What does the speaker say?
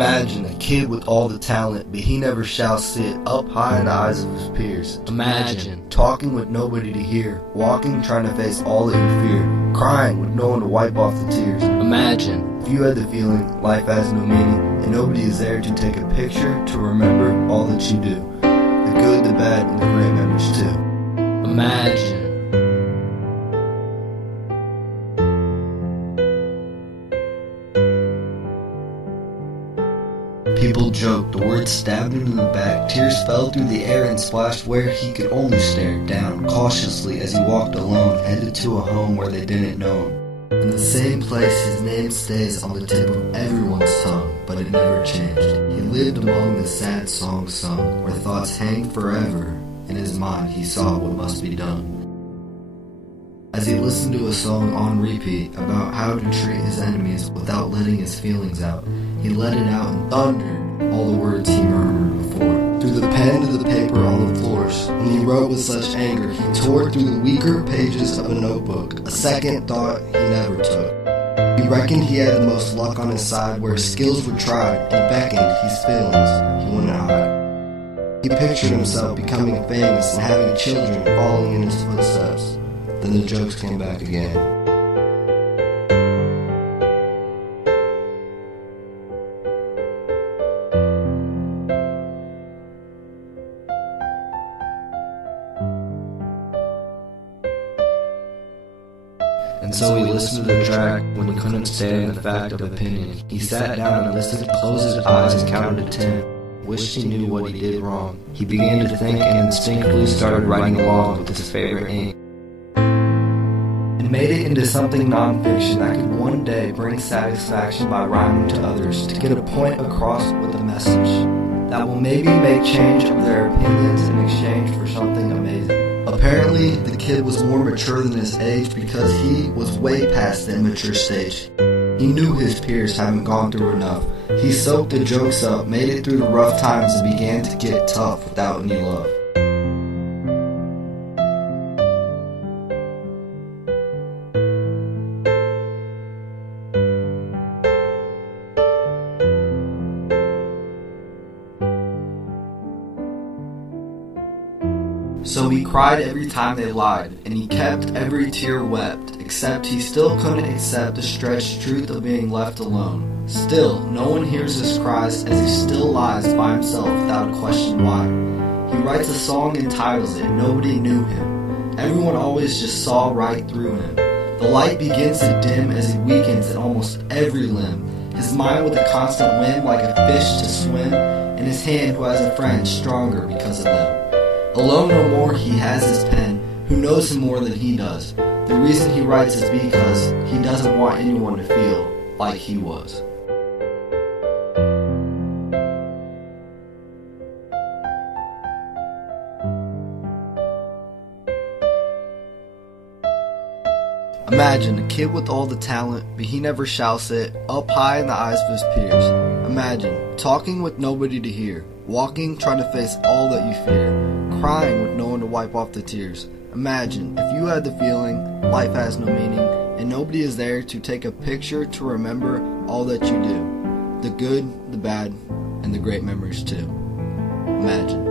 Imagine a kid with all the talent, but he never shall sit up high in the eyes of his peers. Imagine talking with nobody to hear, walking trying to face all that you fear, crying with no one to wipe off the tears. Imagine if you had the feeling life has no meaning, and nobody is there to take a picture to remember all that you do, the good, the bad, and the great memories too. Imagine people joked, the words stabbed him in the back. Tears fell through the air and splashed where he could only stare down cautiously as he walked alone, headed to a home where they didn't know him. In the same place, his name stays on the tip of everyone's tongue, but it never changed. He lived among the sad songs sung, where thoughts hang forever. In his mind, he saw what must be done. As he listened to a song on repeat about how to treat his enemies without letting his feelings out, he let it out and thundered all the words he murmured before. Through the pen to the paper on the floors, when he wrote with such anger, he tore through the weaker pages of a notebook, a second thought he never took. He reckoned he had the most luck on his side, where his skills were tried and beckoned his feelings he wouldn't hide. He pictured himself becoming famous and having children following in his footsteps. Then the jokes came back again. And so he listened to the track when he couldn't stand the fact of opinion. He sat down and listened, closed his eyes and counted to 10. Wished he knew what he did wrong. He began to think and instinctively started writing along with his favorite ink. And made it into something non-fiction that could one day bring satisfaction by rhyming to others, to get a point across with a message that will maybe make change of their opinions in exchange for something amazing. Apparently, the kid was more mature than his age because he was way past the immature stage. He knew his peers haven't gone through enough. He soaked the jokes up, made it through the rough times, and began to get tough without any love. So he cried every time they lied, and he kept every tear wept, except he still couldn't accept the stretched truth of being left alone. Still, no one hears his cries as he still lies by himself without a question why. He writes a song and titles it, Nobody Knew Him. Everyone always just saw right through him. The light begins to dim as he weakens in almost every limb, his mind with a constant whim like a fish to swim, and his hand who has a friend stronger because of them. Alone no more, he has his pen, who knows him more than he does. The reason he writes is because he doesn't want anyone to feel like he was. Imagine a kid with all the talent, but he never shall sit up high in the eyes of his peers. Imagine talking with nobody to hear, walking trying to face all that you fear, crying with no one to wipe off the tears. Imagine if you had the feeling life has no meaning, and nobody is there to take a picture to remember all that you do, the good, the bad, and the great memories too. Imagine.